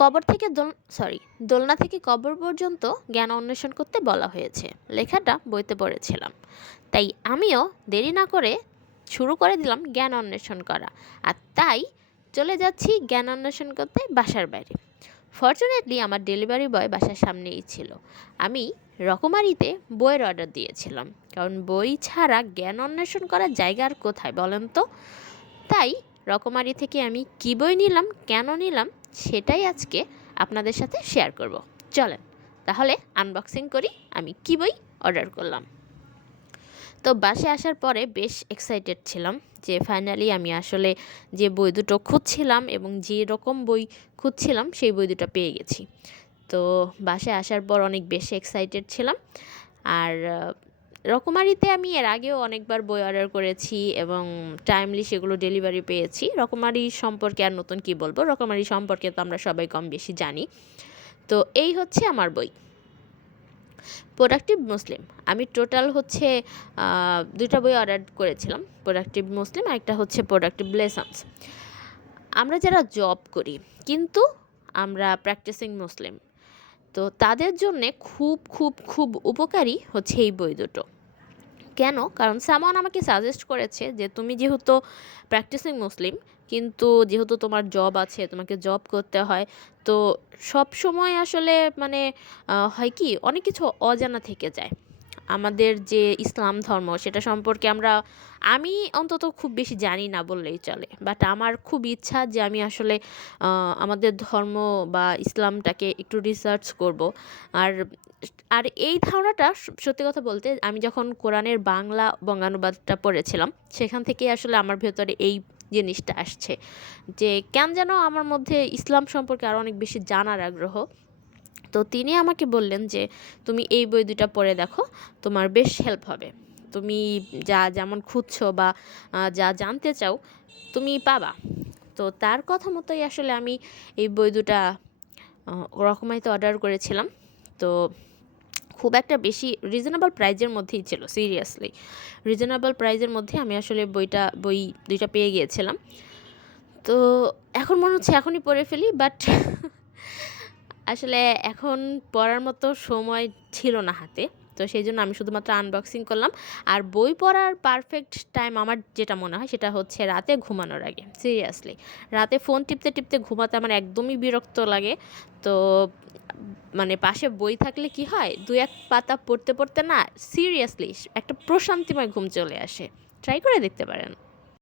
কবর থেকে দোলনা থেকে কবর পর্যন্ত জ্ঞান অন্বেষণ করতে বলা হয়েছে, লেখাটা বইতে পড়েছিলাম। তাই আমিও দেরি না করে শুরু করে দিলাম জ্ঞান অন্বেষণ করা। আর তাই চলে যাচ্ছি জ্ঞান অন্বেষণ করতে বাসার বাইরে। ফর্চুনেটলি আমার ডেলিভারি বয় বাসার সামনেই ছিল। আমি রকমারিতে বইয়ের অর্ডার দিয়েছিলাম, কারণ বই ছাড়া জ্ঞান অন্বেষণ করার জায়গা আর কোথায় বলেন তো। তাই রকমারি থেকে আমি কী বই নিলাম, কেন নিলাম, সেটাই আজকে আপনাদের সাথে শেয়ার করব। চলেন তাহলে আনবক্সিং করি আমি কী বই অর্ডার করলাম। তো বাসে আসার পরে বেশ এক্সাইটেড ছিলাম যে ফাইনালি আমি আসলে যে বই দুটো খুঁজছিলাম এবং যে রকম বই খুঁজছিলাম সেই বই দুটো পেয়ে গেছি। তো বাসায় আসার পর অনেক বেশি এক্সাইটেড ছিলাম। আর রকমারিতে আমি এর আগেও অনেকবার বই অর্ডার করেছি এবং টাইমলি সেগুলো ডেলিভারি পেয়েছি। রকমারি সম্পর্কে আর নতুন কি বলবো, রকমারি সম্পর্কে তো আমরা সবাই কম বেশি জানি। তো এই হচ্ছে আমার বই প্রোডাক্টিভ মুসলিম। আমি টোটাল হচ্ছে দুইটা বই অর্ডার করেছিলাম, প্রোডাক্টিভ মুসলিম আর একটা হচ্ছে প্রোডাক্টিভ লেসন্স। আমরা যারা জব করি কিন্তু আমরা প্র্যাকটিসিং মুসলিম, তো তাদের জন্যে খুব খুব খুব উপকারী হচ্ছে এই বই দুটো। কেন? কারণ সামওয়ান আমাকে সাজেস্ট করেছে যে তুমি যেহেতু প্র্যাকটিসিং মুসলিম, কিন্তু যেহেতু তোমার জব আছে, তোমাকে জব করতে হয়, তো সব সময় আসলে মানে হয় কি অনেক কিছু অজানা থেকে যায়। আমাদের যে ইসলাম ধর্ম সেটা সম্পর্কে আমি অন্তত খুব বেশি জানি না বললেই চলে। বাট আমার খুব ইচ্ছা যে আমি আসলে আমাদের ধর্ম বা ইসলামটাকে একটু রিসার্চ করব। আর আর এই ধারণাটা সত্যি কথা বলতে আমি যখন কোরআনের বাংলা বঙ্গানুবাদটা পড়েছিলাম সেখান থেকেই আসলে আমার ভেতরে এই জিনিসটা আসছে যে কেন যেন আমার মধ্যে ইসলাম সম্পর্কে আরও অনেক বেশি জানার আগ্রহ। তো তিনি আমাকে বললেন যে তুমি এই বই দুটা পড়ে দেখো, তোমার বেশ হেল্প হবে। তুমি যা যেমন খুঁজছো বা যা জানতে চাও তুমি পাবা। তো তার কথা মতোই আসলে আমি এই বই দুটা রকমারিতে অর্ডার করেছিলাম। তো খুব একটা বেশি রিজনেবল প্রাইজের মধ্যেই ছিল, সিরিয়াসলি রিজনেবল প্রাইজের মধ্যে আমি আসলে বই দুইটা পেয়ে গিয়েছিলাম। তো এখন মনে হচ্ছে এখনই পড়ে ফেলি, বাট আসলে এখন পড়ার মতো সময় ছিল না হাতে। তো সেই জন্য আমি শুধুমাত্র আনবক্সিং করলাম। আর বই পড়ার পারফেক্ট টাইম আমার যেটা মনে হয় সেটা হচ্ছে রাতে ঘুমানোর আগে। সিরিয়াসলি রাতে ফোন টিপতে টিপতে ঘুমাতে আমার একদমই বিরক্ত লাগে। তো মানে পাশে বই থাকলে কি হয়, দু এক পাতা পড়তে পড়তে না সিরিয়াসলি একটা প্রশান্তিময় ঘুম চলে আসে। ট্রাই করে দেখতে পারেন।